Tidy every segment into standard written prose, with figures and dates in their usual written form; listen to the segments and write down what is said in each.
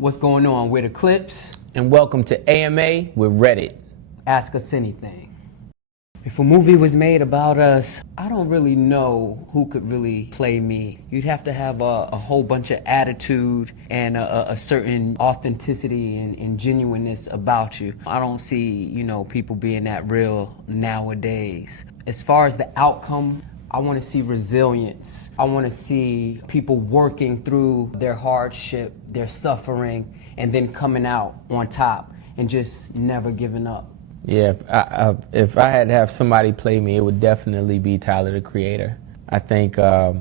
What's going on with Clipse? And welcome to AMA with Reddit. Ask us anything. If a movie was made about us, I don't really know who could really play me. You'd have to have a whole bunch of attitude and a certain authenticity and genuineness about you. I don't see, people being that real nowadays. As far as the outcome, I want to see resilience. I want to see people working through their hardship, their suffering, and then coming out on top and just never giving up. Yeah, if I had to have somebody play me, it would definitely be Tyler, the Creator. I think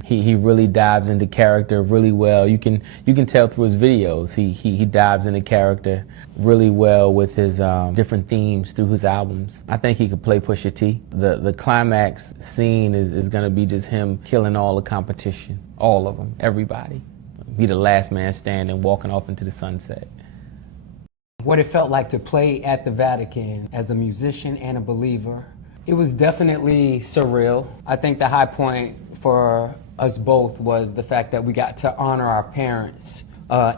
he really dives into character really well. You can tell through his videos. He dives into character really well with his different themes through his albums. I think he could play Pusha T. The climax scene is going to be just him killing all the competition, all of them, everybody. Be the last man standing, walking off into the sunset. What it felt like to play at the Vatican as a musician and a believer. It was definitely surreal. I think the high point for us both was the fact that we got to honor our parents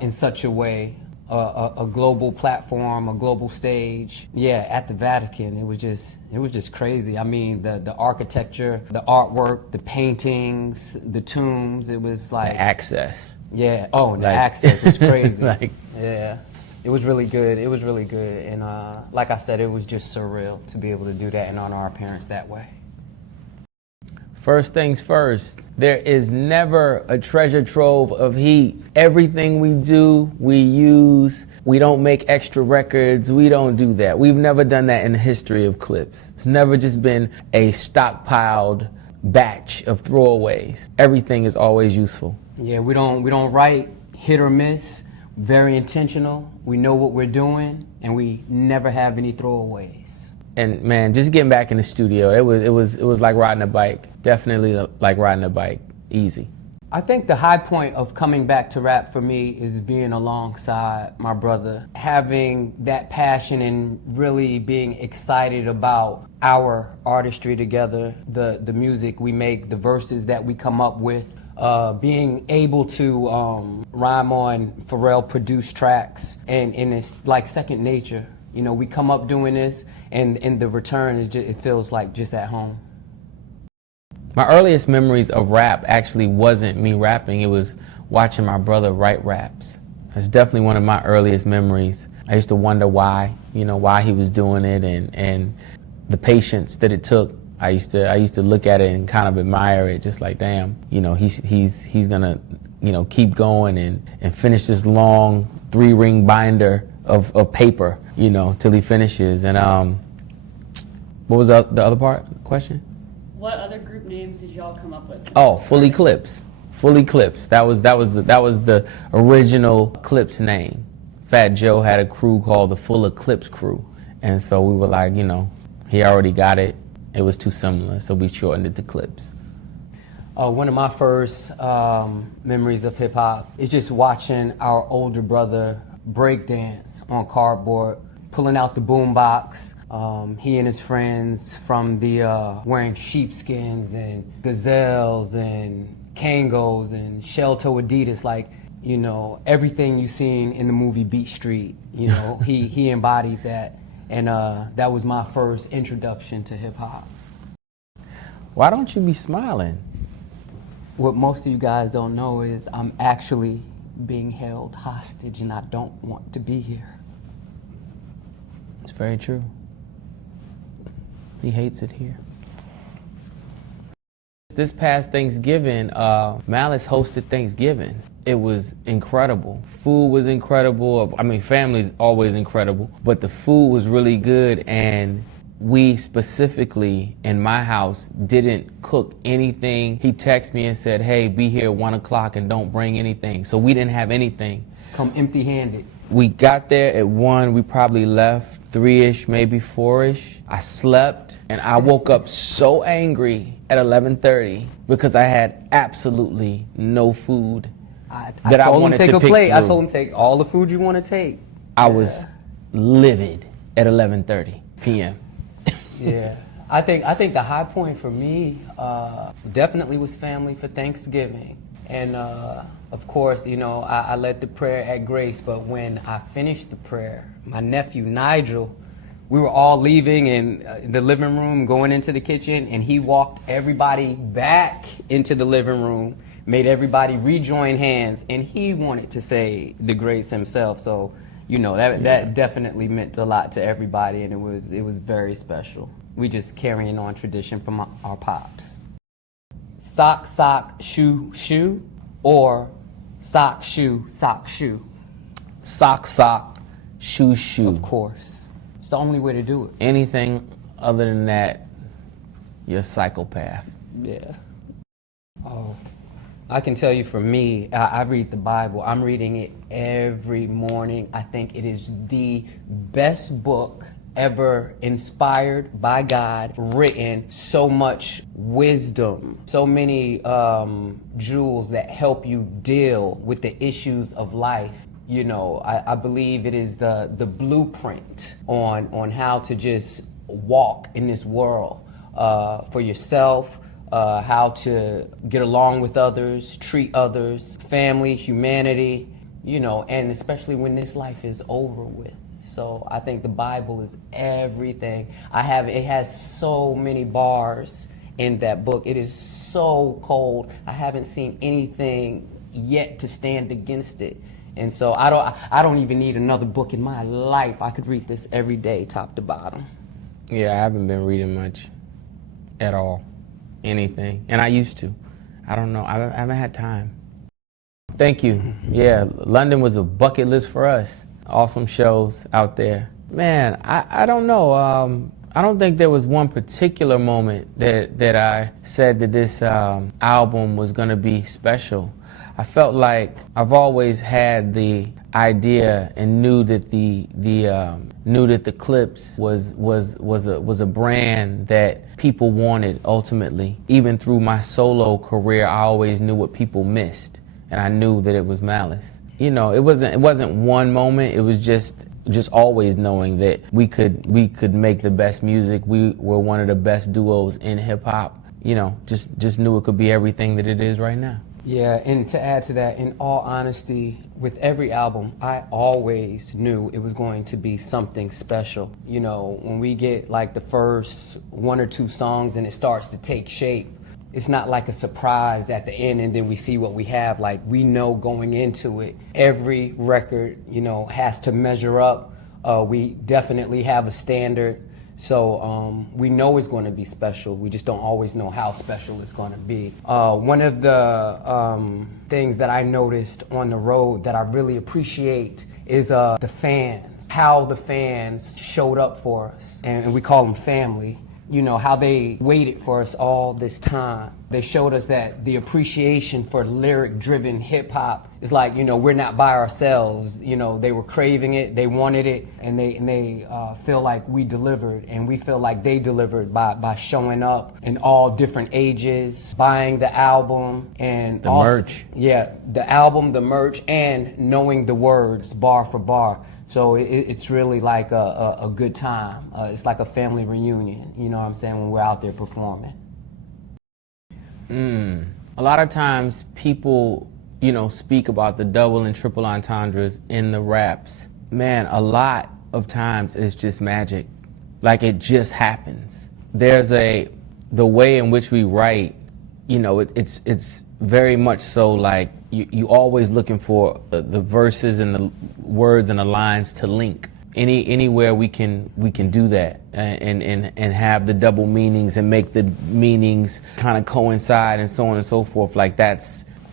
in such a way, a global platform, a global stage. Yeah, at the Vatican, it was just crazy. I mean, the architecture, the artwork, the paintings, the tombs, it was like... The access. Yeah, the access was crazy. Yeah. It was really good. It was really good. And like I said, it was just surreal to be able to do that and honor our parents that way. First things first, there is never a treasure trove of heat. Everything we do, we use. We don't make extra records. We don't do that. We've never done that in the history of Clipse. It's never just been a stockpiled batch of throwaways. Everything is always useful. Yeah, we don't write hit or miss. Very intentional. We know what we're doing, and we never have any throwaways. And man, just getting back in the studio, it was like riding a bike. Definitely like riding a bike. Easy. I think the high point of coming back to rap for me is being alongside my brother, having that passion and really being excited about our artistry together, the music we make, the verses that we come up with. Being able to rhyme on Pharrell produced tracks, and it's like second nature. We come up doing this, and the return is just, it feels like just at home. My earliest memories of rap actually wasn't me rapping, it was watching my brother write raps. That's definitely one of my earliest memories. I used to wonder why, why he was doing it and the patience that it took. I used to look at it and kind of admire it, just like, damn, he's gonna, keep going and finish this long 3-ring binder of paper, till he finishes. And what was the other part of the question? What other group names did y'all come up with? Oh, Fully Clipse. Fully Clipse. That was the original Clipse name. Fat Joe had a crew called the Full Clipse Crew, and so we were like, he already got it. It was too similar, so we shortened it to Clipse. One of my first memories of hip hop is just watching our older brother breakdance on cardboard, pulling out the boombox. He and his friends from the wearing sheepskins and gazelles and Kangos and shell-toe Adidas, like, everything you seen in the movie Beat Street. He embodied that. And that was my first introduction to hip-hop. Why don't you be smiling? What most of you guys don't know is I'm actually being held hostage and I don't want to be here. It's very true. He hates it here. This past Thanksgiving, Malice hosted Thanksgiving. It was incredible. Food was incredible. I mean, family's always incredible, but the food was really good, and we specifically, in my house, didn't cook anything. He texted me and said, hey, be here at 1 o'clock and don't bring anything. So we didn't have anything. Come empty-handed. We got there at 1, we probably left 3-ish, maybe 4-ish. I slept, and I woke up so angry at 11:30 because I had absolutely no food. I told him take a plate. I told him take all the food you want to take. I was livid at 11:30 p.m. Yeah, I think the high point for me definitely was family for Thanksgiving, and Of course, you know, I led the prayer at Grace, but when I finished the prayer, my nephew Nigel, we were all leaving in the living room, going into the kitchen, and he walked everybody back into the living room, made everybody rejoin hands, and he wanted to say the grace himself. So, you know, that definitely meant a lot to everybody, and it was very special. We just carrying on tradition from our pops. Sock, sock, shoe, shoe, or sock, shoe, sock, shoe. Sock, sock, shoe, shoe. Of course. It's the only way to do it. Anything other than that, you're a psychopath. Yeah. Oh, I can tell you for me, I read the Bible. I'm reading it every morning. I think it is the best book ever inspired by God, written. So much wisdom, so many jewels that help you deal with the issues of life. You know, I believe it is the blueprint on how to just walk in this world for yourself, how to get along with others, treat others, family, humanity, you know, and especially when this life is over with. So I think the Bible is everything. It has so many bars in that book. It is so cold. I haven't seen anything yet to stand against it. And so I don't even need another book in my life. I could read this every day, top to bottom. Yeah, I haven't been reading much at all, anything. And I used to. I don't know, I haven't had time. Thank you. Yeah, London was a bucket list for us. Awesome shows out there. Man, I don't know. I don't think there was one particular moment that I said that this album was gonna be special. I felt like I've always had the idea and knew that the Clipse was a brand that people wanted ultimately. Even through my solo career, I always knew what people missed, and I knew that it was Malice. You know, it wasn't one moment. It was just always knowing that we could make the best music. We were one of the best duos in hip hop. You know, just knew it could be everything that it is right now. Yeah, and to add to that, in all honesty, with every album, I always knew it was going to be something special. You know, when we get like the first one or two songs and it starts to take shape, it's not like a surprise at the end and then we see what we have. Like, we know going into it, every record, you know, has to measure up. We definitely have a standard. So we know it's going to be special. We just don't always know how special it's going to be. One of the things that I noticed on the road that I really appreciate is the fans, how the fans showed up for us. And we call them family. You know, how they waited for us all this time. They showed us that the appreciation for lyric-driven hip-hop is like, you know, we're not by ourselves. You know, they were craving it, they wanted it, and they feel like we delivered, and we feel like they delivered by showing up in all different ages, buying the album, and the also, merch. Yeah, the album, the merch, and knowing the words bar for bar. So it's really like a good time. It's like a family reunion, you know what I'm saying, when we're out there performing. A lot of times people, you know, speak about the double and triple entendres in the raps. Man, a lot of times it's just magic. Like, it just happens. There's the way in which we write, you know, it's very much so like you always looking for the verses and the words and the lines to link. Anywhere we can do that and have the double meanings and make the meanings kind of coincide and so on and so forth. Like,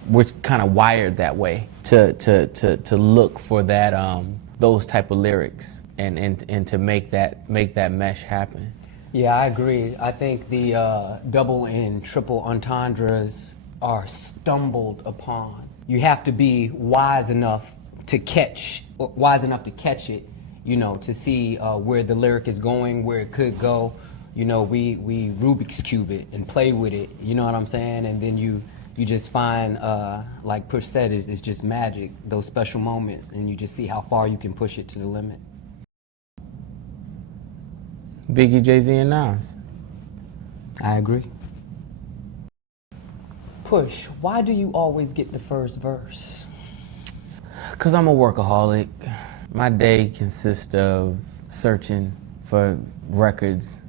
we're kind of wired that way to look for that those type of lyrics and to make that mesh happen. Yeah, I agree. I think the double and triple entendres are stumbled upon. You have to be wise enough to catch it, you know, to see where the lyric is going, where it could go. You know, we Rubik's Cube it and play with it, you know what I'm saying? And then you just find, like Push said, it's just magic, those special moments, and you just see how far you can push it to the limit. Biggie, Jay-Z, and Nas. I agree. Push, why do you always get the first verse? Because I'm a workaholic. My day consists of searching for records,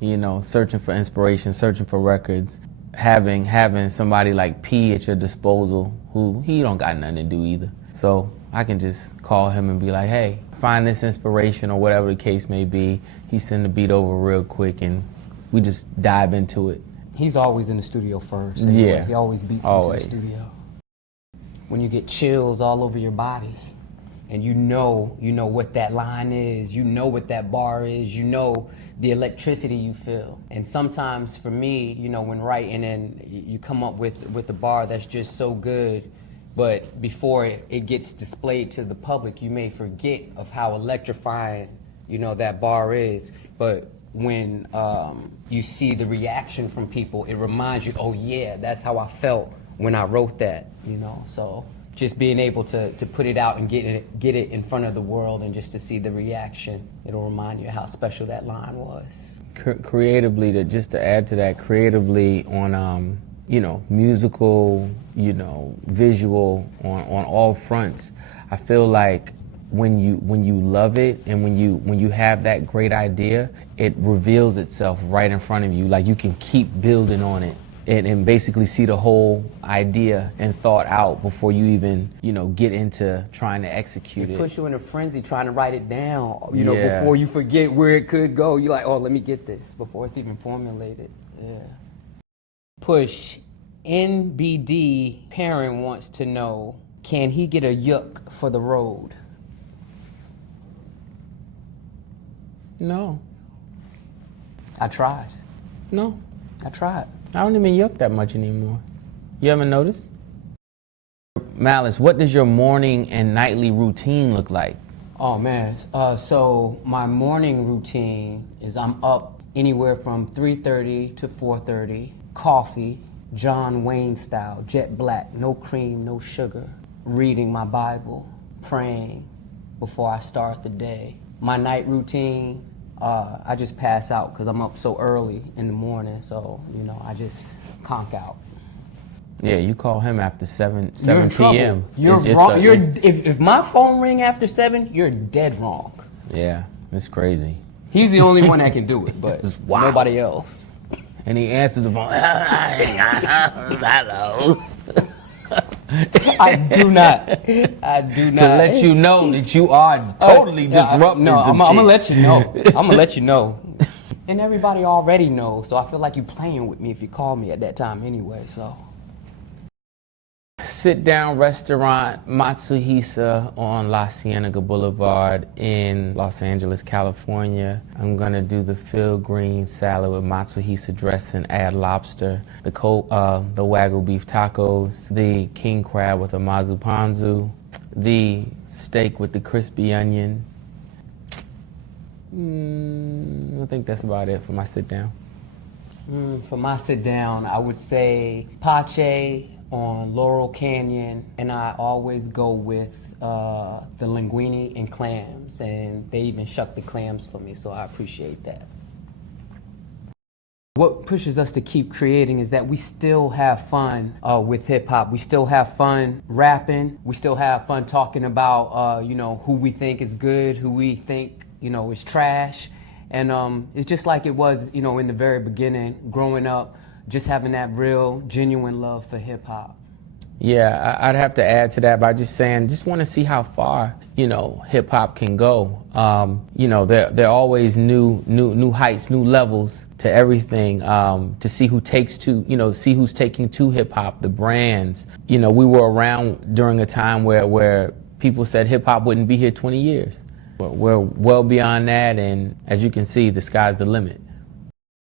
you know, searching for inspiration, searching for records, having somebody like P at your disposal who he don't got nothing to do either. So I can just call him and be like, hey, find this inspiration or whatever the case may be. He send the beat over real quick and we just dive into it. He's always in the studio first. Anyway. Yeah. He always beats me to the studio. When you get chills all over your body and you know what that line is, you know what that bar is, you know the electricity you feel. And sometimes for me, you know, when writing and you come up with a bar that's just so good, but before it gets displayed to the public, you may forget of how electrifying, you know, that bar is. But when you see the reaction from people, it reminds you, oh yeah, that's how I felt when I wrote that, you know. So just being able to put it out and get it in front of the world and just to see the reaction, it'll remind you how special that line was. Creatively, just to add to that, creatively on you know, musical, you know, visual, on all fronts, I feel like when you love it and when you have that great idea, it reveals itself right in front of you. Like you can keep building on it and basically see the whole idea and thought out before you even, you know, get into trying to execute it. It puts you in a frenzy trying to write it down, you know, before you forget where it could go. You're like, oh, let me get this before it's even formulated. Yeah. Push, NBD parent wants to know, can he get a yuck for the road? No. I tried. No. I tried. I don't even yuck that much anymore. You haven't noticed? Malice, what does your morning and nightly routine look like? Oh man, so my morning routine is I'm up anywhere from 3:30 to 4:30, coffee, John Wayne style, jet black, no cream, no sugar, reading my Bible, praying before I start the day. My night routine, I just pass out because I'm up so early in the morning, so, you know, I just conk out. Yeah, you call him after 7 You're in trouble. p.m. You're wrong. If my phone ring after 7, you're dead wrong. Yeah, it's crazy. He's the only one that can do it, but Wow. nobody else. And he answers the phone. Hello. I do not. To let you know that you are totally disrupting No, some I'm gonna shit. let you know. I'm gonna let you know. And everybody already knows, so I feel like you playing with me if you call me at that time anyway, so. Sit down restaurant Matsuhisa on La Cienega Boulevard in Los Angeles, California. I'm gonna do the Phil Green salad with Matsuhisa dressing, add lobster, the Wagyu beef tacos, the king crab with a mazu panzu, the steak with the crispy onion. I think that's about it for my sit down. For my sit down, I would say pache on Laurel Canyon, and I always go with the linguine and clams, and they even shuck the clams for me, so I appreciate that. What pushes us to keep creating is that we still have fun with hip hop. We still have fun rapping. We still have fun talking about you know, who we think is good, who we think, you know, is trash, and it's just like it was, you know, in the very beginning, growing up, just having that real, genuine love for hip hop. Yeah, I'd have to add to that by just saying, just want to see how far, you know, hip hop can go. You know, there are always new heights, new levels to everything. To see who takes to, you know, see who's taking to hip hop, the brands. You know, we were around during a time where people said hip hop wouldn't be here 20 years. We're well beyond that, and as you can see, the sky's the limit.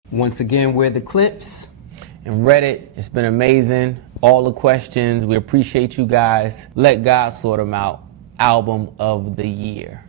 Once again, we're the Clipse. And Reddit, it's been amazing. All the questions, we appreciate you guys. Let God sort them out. Album of the year.